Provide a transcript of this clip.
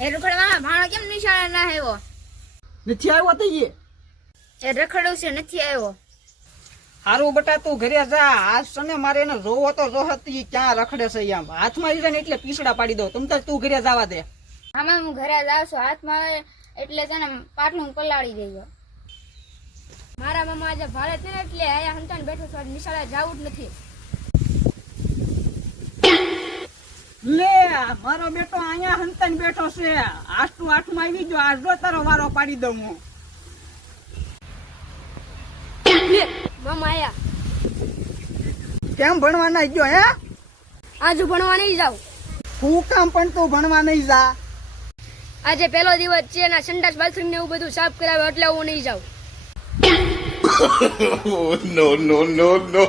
એ રખડવામાં ભાણો કેમ નિશાળે ના આવ્યો? નથી આવ્યો તો એ એ રખડું છે નથી આવ્યો. હારું બટા તું ઘરે જા. આજ સને મારે એને જોવો તો જોહત હતી ક્યાં રખડે છે આમ. હાથમાં લીધા ને એટલે પીસડા પાડી દો તમ તો તું ઘરે જવા દે. આમાં હું ઘરે જાઉં છું. હાથમાં એટલે છે ને પાટલું પલાળી દેજો મારા મામા આજે ભાડે છે ને એટલે અહીંયા હંતાને બેઠો છું. નિશાળે જવું જ નથી. મારો બેટો અહીંયા હંતન બેઠો છે. આઠું આઠમાં આવી ગયો. આજ તારો વારો પાડી દઉં હું. મામા કેમ ભણવા ના ગયો હે? આજુ ભણવા નહીં જાવ હું કામ પણ તું ભણવા નહીં જા. આજે પહેલો દિવસ છે ને સંડાસ બાથરૂમ ને એવું બધું સાફ કરાવે એટલે હું નહીં જાઉં. નો નો નો no.